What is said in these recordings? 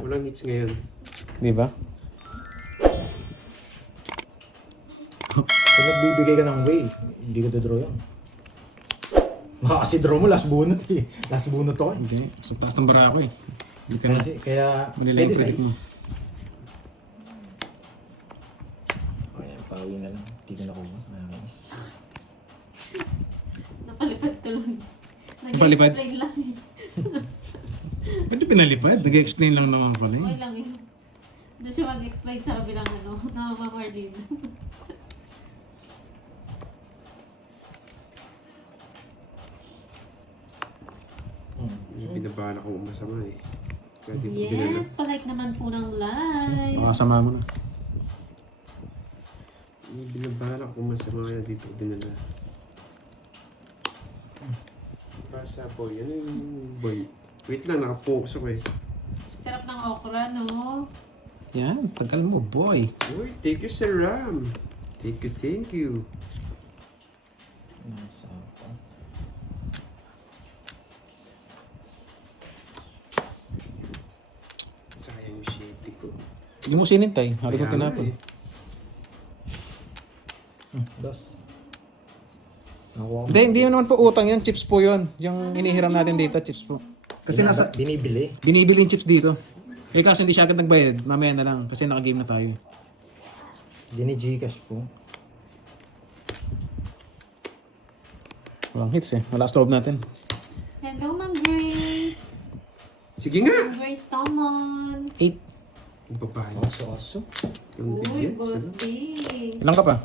Walang hits ngayon. Di ba? Kung nagbibigay ka ng way, hindi ko dodraw yan. Baka kasi draw mo, last bunot eh. Last bunot ako eh. Hindi. So, taas ng bara ako eh. Hindi ka na. Kaya, Manila yung predict mo. Okay, pawi na lang. Hindi ko nakuha. Nakakainis. Napalipad tuloy. Napalipad? Nag-explain lang eh. Ba't yung pinalipad? Nag-explain lang naman pala Okay eh. lang eh. Doon siya mag-explain sa kabilang na Mama Marlene. May binabala kong masama eh. Kaya dito binala. Yes, palike naman po ng live. Makasama mo na. May binabala kong masama kaya dito ko binala. Basa boy. Ano yung boy? Wait lang, nakapokus ako eh. Sarap ng okra, no? Yan, tagal mo boy. Uy, thank you Sir Ram. Thank you. Nasa pa. Sayang yung shady ko. Hindi mo sinintay. Halos mo Kaya nga tinapon. eh. Dos. Nakuha ko. Hindi naman po utang yan. Chips po yun. Yung inihiram natin dito, chips po. Kasi nasa, Binibili. binibili yung chips dito. Eh kasi hindi siya agad nagbayad. Mamaya na lang. Kasi naka-game na tayo. Gini-Gcash po. Walang hits eh. Wala sa loob natin. Hello, Ma'am Grace. Sige nga! Ma'am Grace Tomon. 8. Ang babae. Aso-aso. Yung Uy, bigyan. Boss D. Ilan ka pa?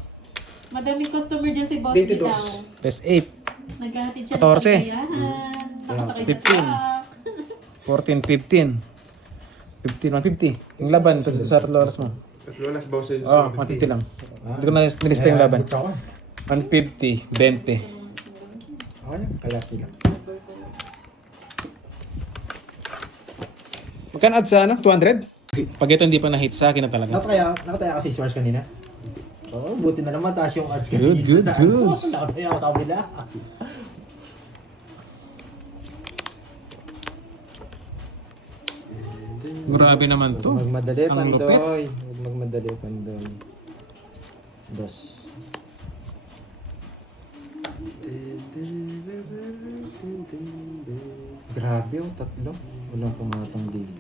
Madaming customer dyan si Boss D 22. daw. Press 8. Naghahatid siya 14. ng kakayahan. Nakasakay sa 15. truck. 14, 15. 15, 150. Yung laban, ito sa 3 oras mo. Tatlo alas bawas sa Oo, 150 lang. Hindi ko na nilista yung laban. Ako. 150, 20. Okay, kalaki lang. Magkano add sa ano? 200? Pag ito hindi pa na-hit sa akin na talaga. Nakataya kasi si Swartz kanina. Oo, buti na naman taas yung ads Good, good, sa good. Nakataya ako sa kabila. Grabe naman to. Huwag magmadali, Ang lupit. Pandoy. Huwag magmadali, Pandoy. Dos. Grabe yung tatlo. Walang pumatang dito.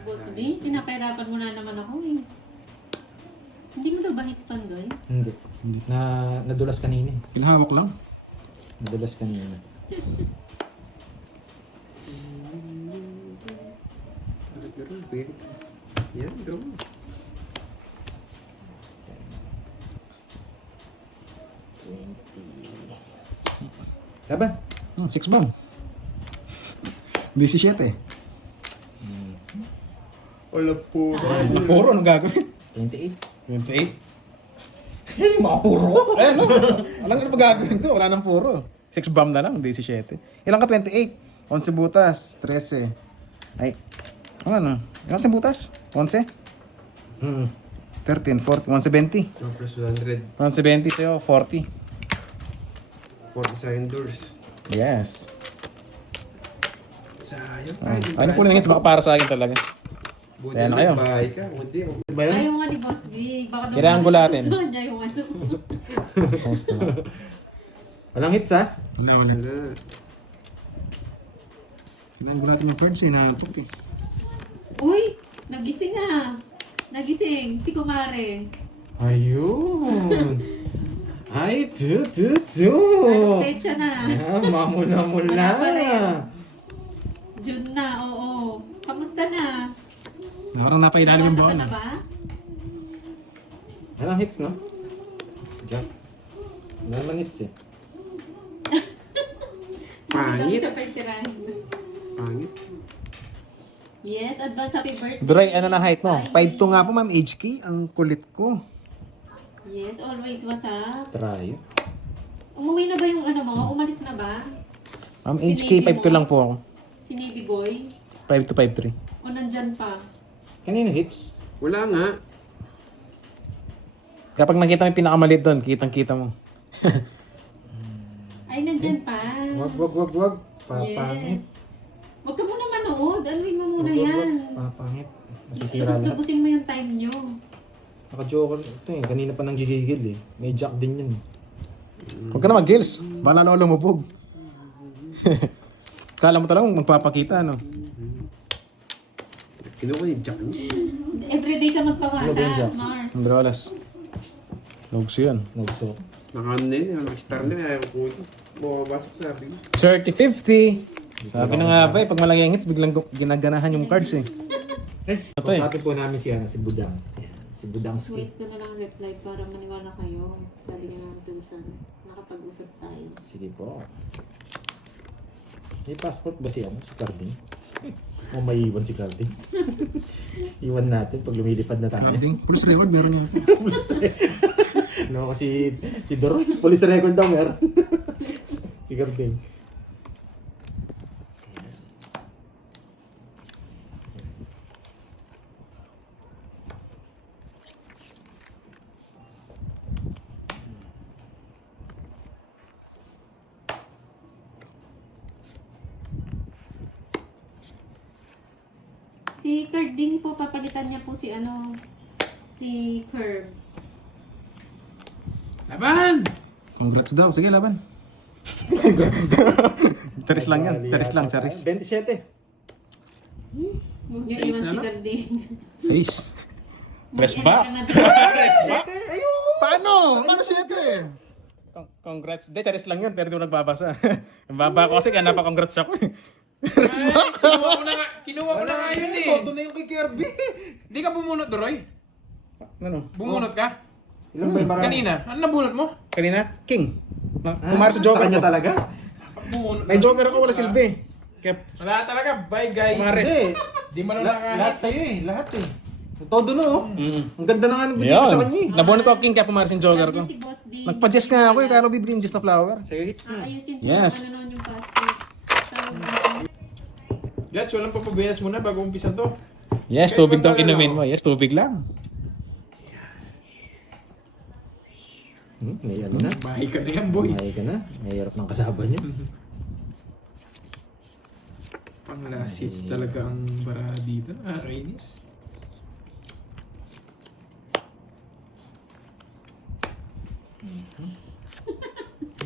Boss D, pinapahirapan mo na naman ako eh. Hindi mo daw ba hits Pandoy? Hindi. Nadulas kanina. Pinahawak lang. Nadulas kanina. Weird. Yan, draw. Laban. 6 bomb. 17. Wala po. Puro, anong gagawin? 28. 28? Hey, mga puro! Eh, no? Walang ano pa gagawin to. Wala nang puro. 6 bomb na lang, 17. Ilang ka 28? 11 butas, 13. Ay, ano? Ilang sa butas? 11? 13, 40, 170. 1 plus 100. 170 sa'yo, 40. 40 sa indoors. Yes. Sayang. Ano po lang baka para sa akin talaga. Buti Ayan na na kayo. bahay ka. Hindi ako. Ba yun? Ayaw nga ni Boss B. Baka daw Kailangan gulatin. gusto niya yung ano. Size naman. Walang hits ha? Wala. Wala. Kailangan ko natin yung cards eh, nahantok eh. Uy! Nagising ah! Nagising si Kumare. Ayun! Ay, tu! Anong pecha na? Ah, mamula-mula. Wala pa rin. June na, oo. Kamusta na? Parang napailalim yung Nabasa ka ball. na ba? Walang hits, no? Jack. Wala naman hits eh. Hindi Pangit. daw siya pagtirahin. Pangit. Yes, advance happy birthday. Dry, ano na height mo? Bye. 5'2 nga po, ma'am. HK. Ang kulit ko. Yes, always wasa. Try. Umuwi na ba yung ano mo? Umalis na ba? Ma'am, Si HK, Navy 5'2 mo? lang po ako. Si Navy Boy? 5'2, 5'3. O nandyan pa? Kanino hits? Wala nga. Kapag nakita mo yung pinakamalit doon, kitang-kita mo. Ay, nandyan pa. Wag. Papangit. Yes. Huwag ka muna manood. Anuin mo muna Wag, yan. Papangit. Masisira lahat. Lubusin mo yung time nyo. Naka-joker ito eh. Kanina pa nang gigigil eh. May jack din yan eh. Huwag ka na mag-gills. Bala na lumubog. Kala mo talagang magpapakita, no? Kinuha yung jack niya. Everyday ka Ano ba yung magpapasa, jack? Mars. Androlas. Logso yan. Nagso. Naka-ano na yun, naka-star na, ayaw ko ito. Bumabasok sabi ko. 30-50. Sabi na nga ba eh, pag malaki ang hits, biglang ginaganahan yung cards eh. Ito eh. Kausapin po namin si Budang. Ayan, si Budangski. Wait ko na lang reply para maniwala kayo. Sabi nga ng Tusan. Nakapag-usap tayo. Sige po. May passport ba si Carding? O may iwan si Carding? Iwan natin pag lumilipad na tayo. Plus reward meron niya. No, kasi si Dor, police record daw meron. Si Carding. Si Carding po, papalitan niya po si si Curbs. Laban! Congrats daw. Sige, laban. Charis lang yan. Charis lang, charis. 27. Huwag niyo Size iwan na, si no? Carding. Ace. Press back. Paano? Paano siya ito eh? Congrats. De, charis lang yun, pero di mo nagbabasa. Nababa ko kasi kaya napa-congrats ako eh. Press back. Kinuha mo na nga yun eh. Todo na yung kay Kirby. Di ka bumunot, Doroy. Ano? Bumunot ka? Ilan ba yung marami? Kanina. Ano nabunot mo? Kanina? King. Kumara sa Joker kanya ko. talaga? Bumunot. May Joker ako, wala silbi. Kaya Wala talaga. Bye guys. Kumares. Hindi. Di man Lahat nakahits. tayo eh. Lahat eh. Todo na oh. Ang ganda na nga ng bigay ko sa kanya eh. Nabunod ko King kaya pumaris yung Joker ko. Si Boss D. Nagpa-jess nga ako eh, kaya bibigyan just na flower. Sa'yo hits na. Ayusin po Yes. yung ano nun yung passport. Gats, walang papabinas muna bago umpisa to. Yes, tubig daw inumin mo. Yes, tubig lang. May ano na. Bahay ka na yan, boy. May ka na. Mahirap ng kalaban niya. Pang last hits talaga ang baraha dito. Nakakainis.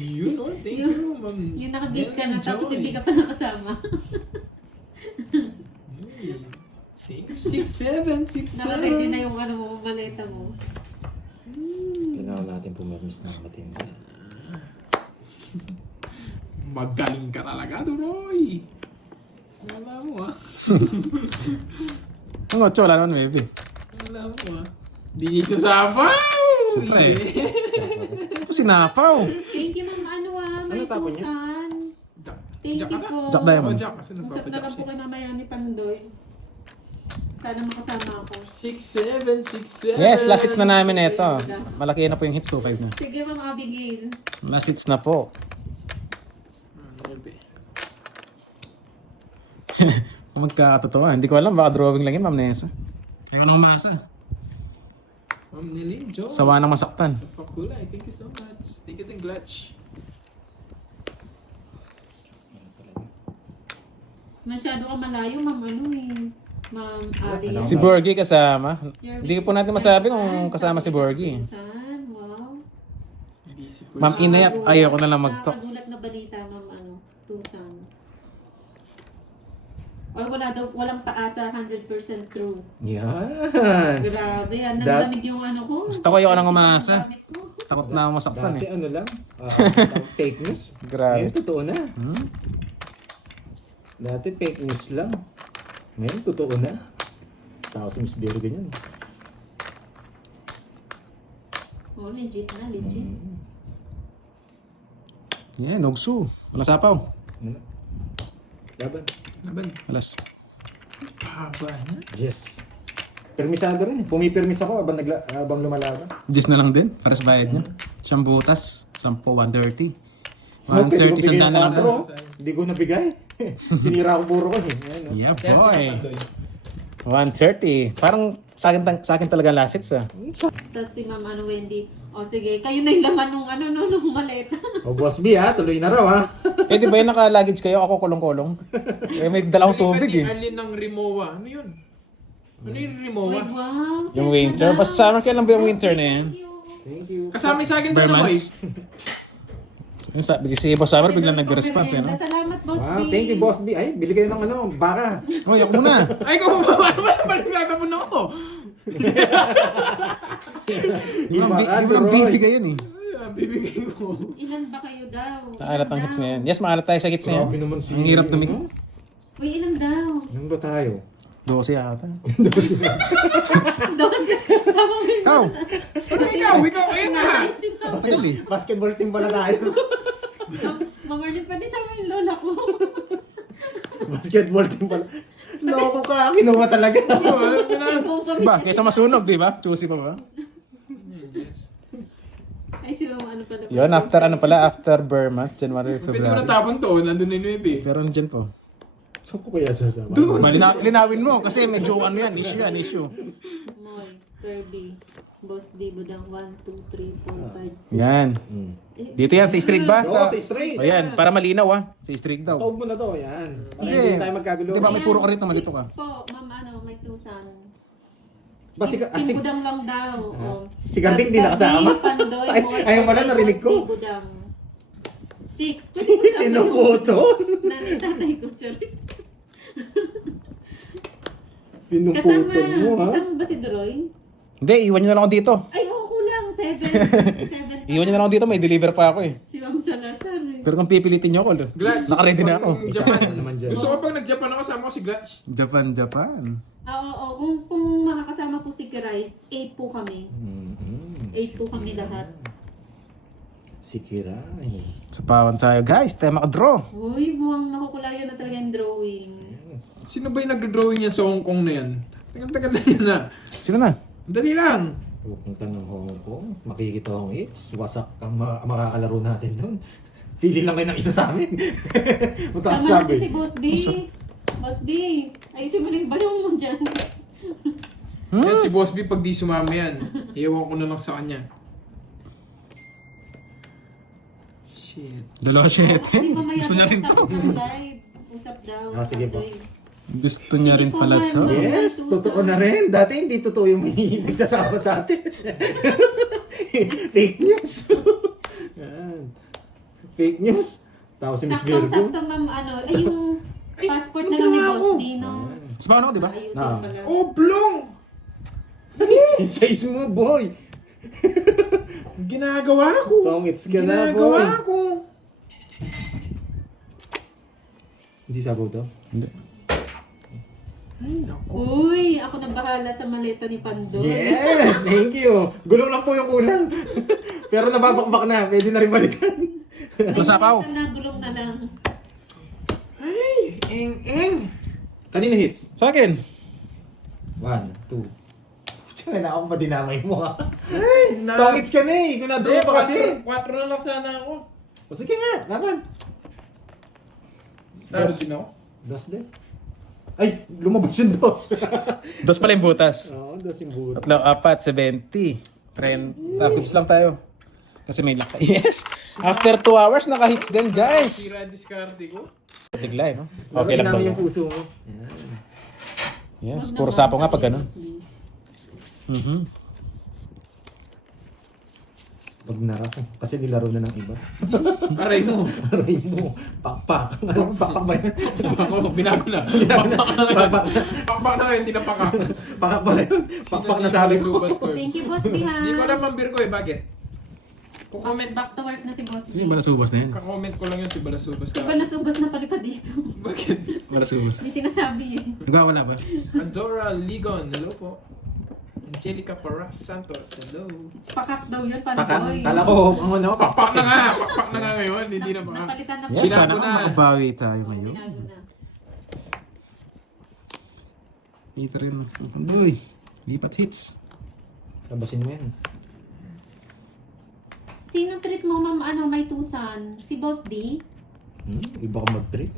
Yun, oh. Thank you, ma'am. Yung nakagiss ka na Enjoy. tapos hindi ka pa nakasama. Thank you. 6-7, 6-7. Nakaready na yung ano mo, maleta mo. Kailangan natin pumirmis ng matindi. Magaling ka talaga, Duroy. Wala mo, ah. Ang 8, wala naman maybe. Wala mo, ah. Di niya sasabaw! Siyempre. Ito sinapaw. Thank you, ma'am. May Ano tapon niya? tusan. Jack. Thank Jack you ka na? po. Jack Diamond. Oh, Jack. Kasi Usap na nagpapajack lang po siya. kay mamaya ni Pandoy. Sana makasama ako. 6-7, 6-7. Yes, last hits na namin ito. Malaki na po yung hits, 2-5 na. Sige, ma'am Abigail. Last hits na po. Magkatotoo. Hindi ko alam, baka drawing lang yun, Ma'am Nessa. Kaya nang umasa. Ma'am Niling, Joe. Sawa nang masaktan. Sa pakulay. Thank you so much. Thank you, Glutch. Masyado ka malayo, ma'am. Ano eh. Ma'am Ali. Si Borgie kasama. Hindi po natin masabi kung kasama si Borgie. Saan? Wow. Busy po. Ma'am Inayat, ayaw ko na lang mag-talk. Nakakagulat na balita, ma'am. Tusan. Ay, walang paasa, 100% true. Yan. Grabe, yan. Dat- Naglamig yung ano ko. Gusto ko ayoko nang umasa. Gamit ko. Takot na ako masaktan Dati eh. ano lang, fake news. Grabe. Ngayon totoo na. Hmm? Dati fake news lang. Ngayon totoo na. Tao si Miss Beer ganyan. Oh, legit na, legit. Yeah, Nogsu. Walang sapaw. Ano? Laban. Laban. Alas. Haba na. Yes. Permisado rin. Pumipirmis ako habang lumalaban. Just na lang din. Para sa bayad niya. Siyang butas. 10, 130. Okay, 130 sandaan na lang. bro. Hindi ko nabigay. Sinira ko puro ko eh. Ayan, no? Yeah, boy. 130. Parang sa akin talaga last hits ah. Tapos si Ma'am Wendy, O sige, kayo na yung laman nung maleta. O Boss B ha, tuloy na raw ha. Eh, di ba yun naka-luggage kayo? Ako kulong-kulong. Eh, may dalang tubig eh. Alin ng Rimowa. Ano yun? Ano yung Rimowa? Uy, wow. Yung winter. Basta summer, kailan ba yung winter na yan? Thank you. Kasama sa akin doon na boy. Bermans? Yung sabi, si Boss Summer biglang nag-response. Ano? Salamat, Boss B. Wow, thank you Boss B. Ay, bili kayo ng ano, baka. Oh, yak muna. Ay, kung paano ba nagtatapon ako? Di mo lang bibigay yun eh. Ay, bibigyan ko. Ilan ba kayo daw? Maalat ang hits na yan. Yes, maalat tayo sa hits na yan. Grabe naman si... Ang hirap dumikit. Uy, ilan daw? Ano ba tayo? 12 ata. 12. Sama mo yun. Ikaw! Ikaw, ayun na. Tagal eh. Basketball team pala tayo. Mamornit pa din sama yung lola ko. Basketball team pala. Loko ka, kinuha talaga. Diba? Kaysa masunog, di ba? Choosy pa ba? Ay, si Mama, ano pala? Yun, after Burma, January, Pwede ko February. natapon to. Nandun na yun eh. Pero andyan po. Saan ko kaya sasama? Linawin mo kasi medyo ano yan, issue. Moy, Kirby, Boss D, Budang 1, 2, 3, 4, 5, 6. Yan. Dito yan, sa street ba? Oo, sa street. O yan, para malinaw Sa street daw. Taob mo na to, yan. Para Hindi. hindi tayo magkagulo. Di ba may puro ka rito, malito ka? Po, Ma'am, may tusan. Si Budang lang daw. Oh. Si Garding di nakasama. Pandoy, Ay, Moy, ayun pala, Boss narinig D, ko. Budang. 6. Pinuputo. Tatay ko, Charis. Pinuputo mo, ha? Kasama ba si Droy? Hindi, iwan nyo na lang ako dito. Ay, oo, kulang. 7. Iwan nyo na lang ako dito, may deliver pa ako eh. Si Ma'am Salazar eh. Pero kung pipilitin nyo ako, Glitch. naka-ready na ako. Pag Japan. naman dyan. Gusto ko pag nag-Japan ako, sama ko si Glitch. Japan. Oo. Kung makakasama po si Kirais, 8 po kami. 8 po kami lahat. Si Kiray. Sa pawan tayo guys, tayo makadraw. Uy, mukhang nakukulayan na talaga yung drawing. Sino ba yung nagdo-drawing yan sa Hong Kong na yan? Tagal-tagal na yan na. Sino na? Dali lang. Pupunta ng Hong Kong, makikita Hong Hits, wasak ang makakalaro natin doon. Pili lang kayo ng isa sa amin. Mataas Sama natin si sabi. Boss B. Boss B, ayusin mo na yung balong mo dyan. Yan si Boss B, pag di sumama yan, iwan ko na lang sa kanya. Shit. Dalawa siya. Di mamaya Gusto niya rin to. tapos ng live. Usap daw. Ah, sige po. Pandoy. Gusto niya rin Sige po, pala to. ma'am. Yes, totoo na rin. Dati hindi totoo yung may nagsasama sa atin. Fake news. Yan. Fake news. Tao si Miss Virgo. Sakto, ma'am, yung passport na lang ni ginawa Boss ko? D, no? Sa pawan ako, di ba? Ayusin Ah. pala. Oh, blong! Yung size mo, boy. Ginagawa ko. Tongits ka na, Ginagawa boy. ko. Hindi sabaw to? Hindi. Ay, naku. Uy, ako na bahala sa maleta ni Pandoy. Yes, thank you. Gulong lang po yung kulang. Pero nababakbak na. Pwede na rin balikan. Masapaw. Nagulong na lang. Ay, eng. Kanina hits? Sa akin. 1, 2. Tsaka na ako madinamay mo ha. Ay, Tongits ka na eh. Kung na-draw pa kasi. 4 na lang sana ako. O sige nga, laban. Taro din ako. Dos din. Ay, lumabas yung dos. Dos pala yung butas. Oo, dos yung buto. Tatlo, apat, 70. Trend. Tapos lang tayo. Kasi may laka. Yes! After 2 hours, naka-hits din, guys! Sira discarte ko. Bigla eh, no? Okay lang namin ba? yung puso mo. Yes, puro sapo nga pag gano'n. Pag nara ko. Kasi nilaro na ng iba. Aray mo. Aray mo. Pakpak. Ano? Pakpak ba yan? Ako, binago na. Pakpak na ngayon. Pakpak. Pakpak na ngayon, hindi na pakak. Pakpak pala yun. Pakpak na sabi ko. Super scores. Thank you, Boss B, ha? Hindi ko alam ang Virgo eh, bakit? Kukomment, Back to work na si Boss B. Sige, malasubas na yan. kakomment ko lang yun si Balasubas. Diba nasubas na palipad dito? Bakit? Malasubas. May sinasabi eh. Nagwawala ba? Adora Ligon, hello po. Angelica Paras Santos, hello. Pakak daw yun, Pakpak. Pandoy. Kala ko, ang ano, Pakpak na nga! Pakpak na nga ngayon, hindi na pakak. Napalitan na Yes, Binago sana na. nga makabawi tayo ngayon. Binago na. Kita rin. Uy, lipat hits. Labasin mo yan. Sino treat mo, ma'am, may tusan? Si Boss D? Iba ka mag-trip.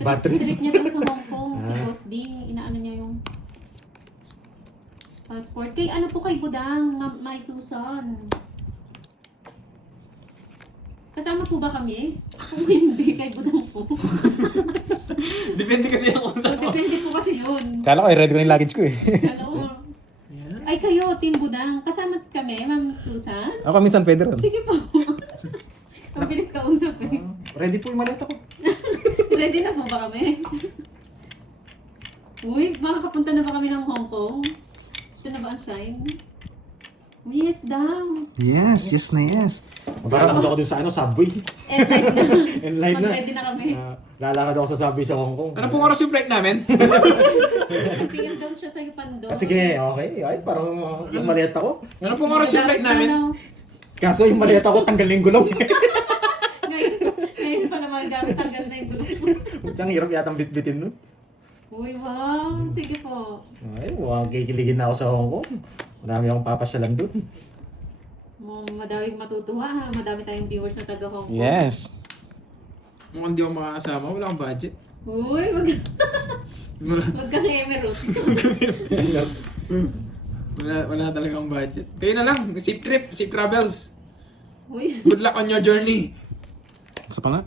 Battery. Treat niya daw sa Hong Kong, si Boss D. Inaano niya yung passport. Kay ano po kay Budang, may tusan. Kasama po ba kami? Kung hindi, kay Budang po. Depende kasi ako So, sa... depende po kasi yun. Kala ko, ready ko na yung luggage ko eh. Kala ko, ay kayo, Team Budang. Kasama kami, Ma'am Tusan? Ako minsan pwede ron. Sige po. Ang bilis ka usap eh. Ready po yung maleta ko. Ready na po ba kami? Uy, makakapunta na ba kami ng Hong Kong? Ito na ba ang sign? Yes daw. Yes, yes na yes. Maglalakad ako dun sa subway. And live na. And live na. Mag-ready na kami. Lalakad ako sa subway sa Hong Kong. Ano pong oras yung flight namin? PM daw siya sa'yo, Pando. Sige, okay. Ay, parang yung maleta ko. Ano pong oras yung flight namin? Kaso yung maleta ko tanggalin ko lang. Ngayon pa na magagamit tanggal na yung gulo. Ang hirap yatang bitbitin nun. Uy, wow. Sige po. Ay, mukhang kikiligin na ako sa Hong Kong. Marami akong papasyalan dun. Madaming matutuwa ha. Madami tayong viewers na taga Hong Kong. Yes. Mukhang di ako makakasama. Wala akong budget. Uy, wag kang emerald. Wala na talaga akong budget. Kayo na lang. Safe trip. Safe travels. Uy. Good luck on your journey. Isa pa nga.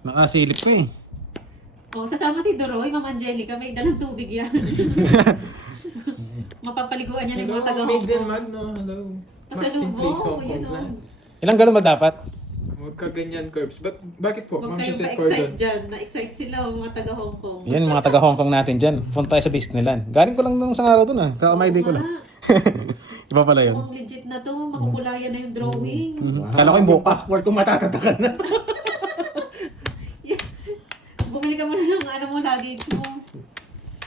Nakasilip ko eh. Oh, sasama si Doroy, Ma'am Angelica. May dalang tubig yan. Mapapaliguan niya ng mga taga Hong Made in Kong. Magno. Hello. Pasalubong, Maxim Place, Hong yun Kong o. plan. Ilang galon ba dapat? Huwag ka ganyan, Curbs. Bakit po? Huwag Ma'am kayong Suzette pa-excite Cordon. dyan. Na-excite sila mga taga Hong Kong. Yan, mga taga Hong Kong natin dyan. Punta tayo sa Disneyland. Galing ko lang nung isang araw dun ah. Kakamay day ko lang. Iba pala yun. Mukhang legit na to. Makukulayan na yung drawing. Kala ko yung bukas. passport ko matatatakan na. Bumili ka muna ng ano mo, luggage mo.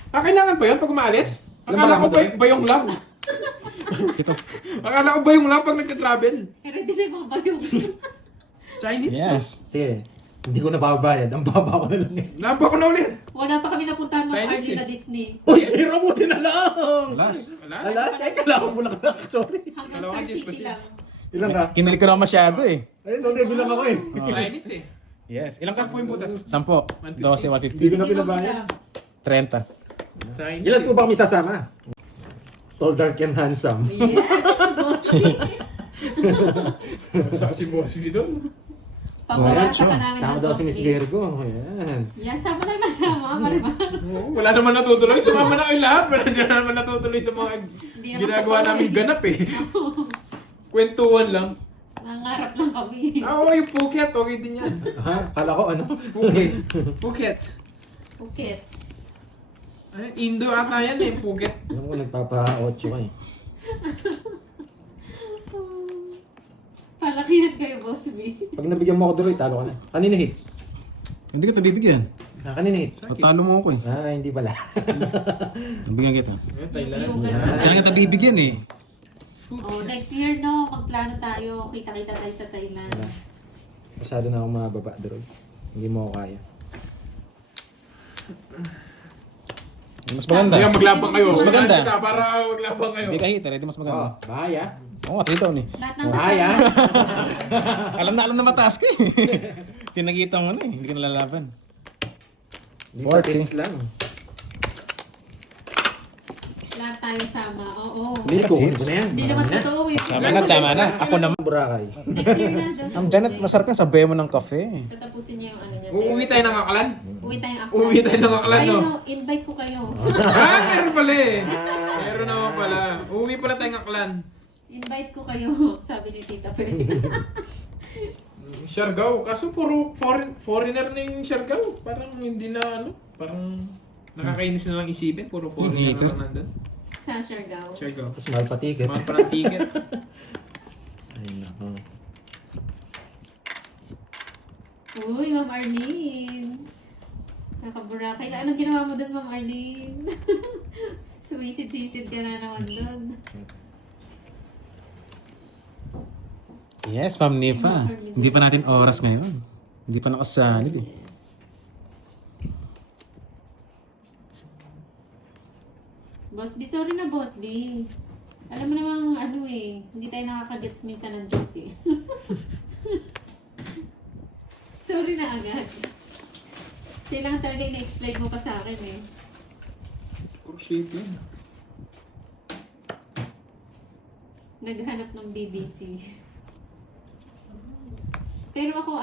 Kailangan pa yun pag umaalis? Akala ko bayong lang. Ito. Akala ko bayong lang pag nagka-travel. Ready na yung mga bayong. Chinese Yes. Sige, hindi ko nababayad. Ang baba ko na lang eh. Naba ko na ulit. Wala pa kami napuntahan mga Chinese RG eh. na Disney. Uy, zero buti na lang! Last. Alas, ay kailangan ko lang. Sorry. Hanggang Dalawang Star Diyos City pa siya. lang. Ilan ka? Kinilig ko na masyado eh. Ayun, hindi, bilang ako eh. Chinese eh. Yes. Ilang Saan po yung butas? 10. 12, Hindi ko 150. na pinabayad. 30. Chinese Ilan eh. po ba kami sasama? Tall, dark, and handsome. Yes, bossy. Sa si Bossy doon. Paparata ka namin Sama ng daw si Miss bossy. Virgo. Ayan. Yan, sama na masama. Maribar. Wala naman natutuloy. Sumama na kayo lahat. Wala na naman natutuloy sa mga Hindi naman ginagawa totoo namin eh. ganap eh. Kwentuhan lang. Nangarap lang kami. Oo, yung Phuket. Okay din yan. Ha? Kala ko ano? Phuket. Phuket. Okay. Ay, Indo ata yan eh, Phuket. Alam ko, nagpapa-8 ka eh. Palakihan kayo, Boss B. Pag nabigyan mo ako Doroy, talo ka na. Kanina hits? Hindi kita bibigyan. Kanina hits? Tatalo mo ako eh. Hindi pala. Bibigyan kita. Eh, Thailand. Yugan sa Sila kita bibigyan eh. Oh, next year no, magplano tayo. Kita-kita tayo sa Thailand. Masyado na akong mababa, Doroy. Hindi mo ako kaya. Mas maganda. Kaya maglabang kayo. Mas maganda. Para maglabang kayo. Hindi ka hit, ready mas maganda. Bahaya. Oo, 3 taon eh. Lahat ng Bahaya. Alam na mataas ka eh. Tinagita mo na eh, hindi ka nalalaban. Hindi pa hits lang. lahat tayo sama. Oo. Hindi ko na yan. Hindi naman totoo eh. Sama na. Ako naman. Burakay. Next year na daw. Ang Janet, masarap yan. Sabayan mo ng kafe. Tatapusin niya yung ano niya. Uuwi tayo ng Aklan? Uwi tayo ng Uuwi tayo ng Aklan, no? Ayun, invite ko kayo. Meron pala eh. Meron naman pala. Uuwi pala tayo ng Aklan. Invite ko kayo, sabi ni Tita Pe. Siargao. Kaso puro foreigner na yung Siargao. Parang hindi na ano. Parang nakakainis na lang isipin. Puro foreigner na lang nandun. Sa Siargao. Siargao. Tapos mahal pa ticket. Mahal pa ng ticket. Ay, nako. Uy, Ma'am Arlene. Nakaburakay. Anong ginawa mo doon, Ma'am Arlene? Sumisid-sisid ka na naman doon. Yes, Ma'am Nifa. Hindi pa natin oras ngayon. Hindi pa nakasalig eh. Boss B, sorry na Boss B. Alam mo namang ano eh, hindi tayo nakakagets minsan ng joke eh. Sorry na agad. Kailangan talaga ina-explain mo pa sa akin eh. Puro shape yan. Naghanap ng BBC. Pero ako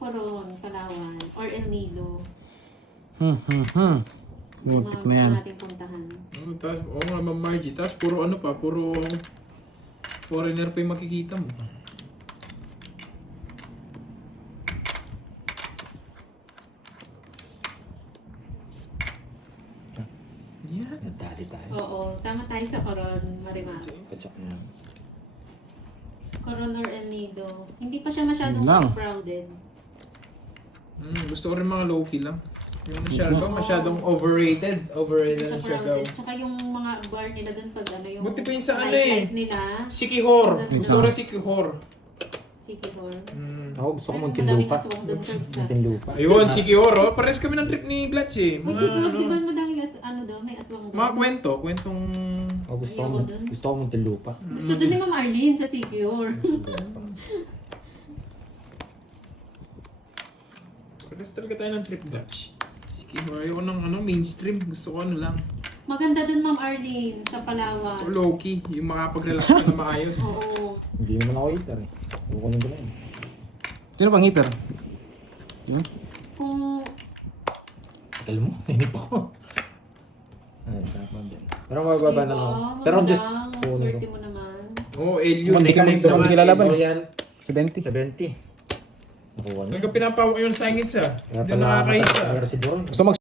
Coron, Palawan, or El Nido. Yung Multik mga na yan. gusto natin puntahan. Tapos, nga, Ma'am Margie. Tapos puro puro foreigner pa yung makikita mo. Yeah. Nagdali tayo. Oo, sama tayo sa Coron, Marimax. Patsak na. Coron or El Nido. Hindi pa siya masyadong Yun lang. crowded. Gusto ko rin mga low-key lang. Yung Siargao masyadong overrated. Overrated ang Sa Siargao. crowded. Tsaka yung mga bar nila dun pag yung Buti pa yung sa nightlife nila. Sikihor. Gusto ko rin Sikihor. Sikihor. Ako gusto ko Madaming Muntinlupa. aswang dun, Curbs, ah. Muntinlupa. Ayun, Sikihor. Oh. Pares kami ng trip ni Glatch eh. May Mga, Sikihor, di ba madaming daw, may aswang doon. mga kwento. Kwentong... Ako gusto Ayoko ko dun. gusto ko Muntinlupa. Gusto dun ni Ma'am Arlene sa Sikihor. Pares talaga tayo ng trip Glatch. Sikihor. Ayoko ng mainstream. Gusto ko lang. Maganda dun Ma'am Arlene sa Palawan. So low-key. Yung makapag-relax ka na maayos. Oo. Hindi naman ako hitter eh. Kukunin ko na yun. Sino bang hitter? Yun? Kung Tagal mo, hinip ako. Ay, tapos din. Pero mababa na ako. Pero just, kukunin ko. swerte mo naman. Oo, Elio. Hindi ka Connect hindi kilalaban. Royal, 70. 70. Nakuha niya. Nagka pinapawak yung sangits ah. Kaya Hindi pala nakakahit ah. mataas si Boron. Gusto mag